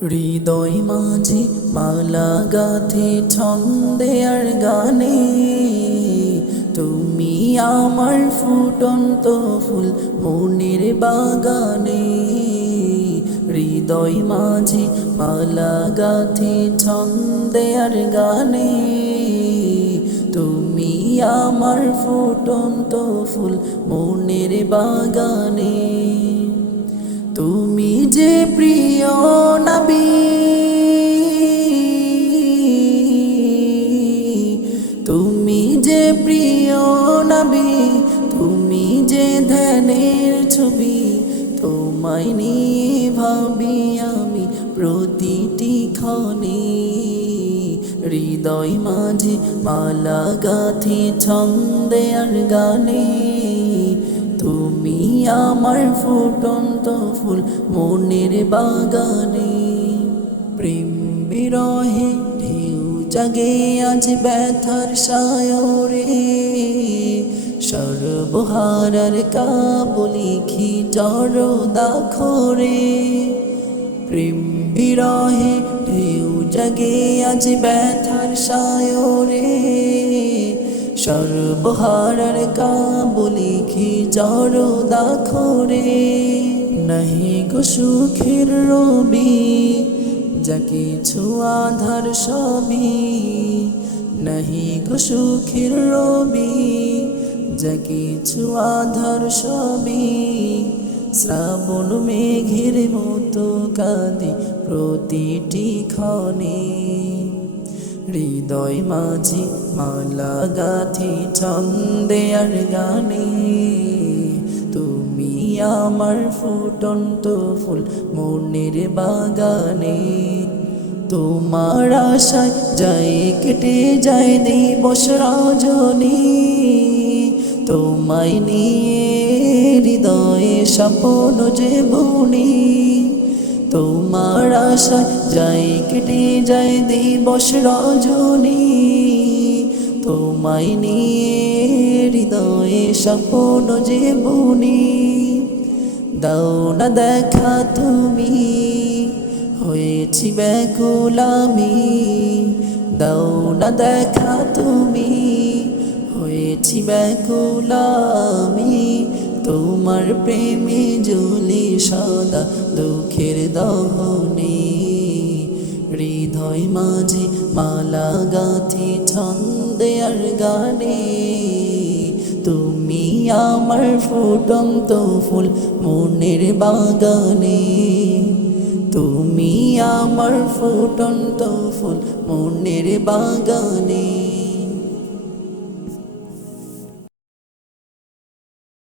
হৃদয় মাঝে মালা গাথে ছন্দে আর গানে, তুমি আমার ফুটন্ত ফুল মনের বাগানে। হৃদয় মাঝে মালা গাথে ছন্দে আর গানে, তুমি আমার ফুটন্ত ফুল মনের বাগানে। তুমি যে প্রিয় নবী, তুমি যে প্রিয় নবী, তুমি যে ধ্যানের ছবি, তোমায় নিয়ে ভাবি আমি প্রতিটি ক্ষণে। হৃদয় মাঝে মালা গাথি ছন্দে আর গানে, তুমি আমার ফুটন্ত ফুল মনের বাগানে। প্রেম বিরহে ঢেউ জাগে আজ ব্যথার সায়রে, সর্বহারার কাবলিখি জড় দাখরে। প্রেম বিরহে ঢেউ জাগে আজ ব্যথার সায়রে, সর্বহারার কাবলিখি জড় দাখরে। নাহি গো সুখের রবি, যাকে ছোঁয়া আধার সবই, নাহি গো সুখের রবি, যাকে ছোঁয়া আধার সবই। শ্রাবণ মেঘের মতো কাঁদে প্রতিটি ক্ষণে। হৃদয় মাঝে মালা গাথি ছন্দে আর গানে, তুমি আমার ফুটন্ত ফুল মনের বাগানে। তোমার আশায় যায় কেটে যায় দিবস রজনী, তোমায় নিয়ে হৃদয়ে স্বপ্ন যে বুনি। তোমার আশায় যায় কেটে যায় দিবস রজনী, তোমায় নিয়ে হৃদয়ে স্বপ্ন যে বুনি। দাও না দেখা তুমি, হয়েছি ব্যাকুল আমি। দাও না দেখা তুমি, হয়েছি ব্যাকুল আমি। তোমার প্রেমে জ্বলি সদা দুঃখের দহনে। হৃদয় মাঝে মালা গাথি ছন্দে আর গানে, তুমি আমার ফুটন্ত ফুল মনের বাগানে। তুমি আমার ফুটন্ত ফুল মনের বাগানে।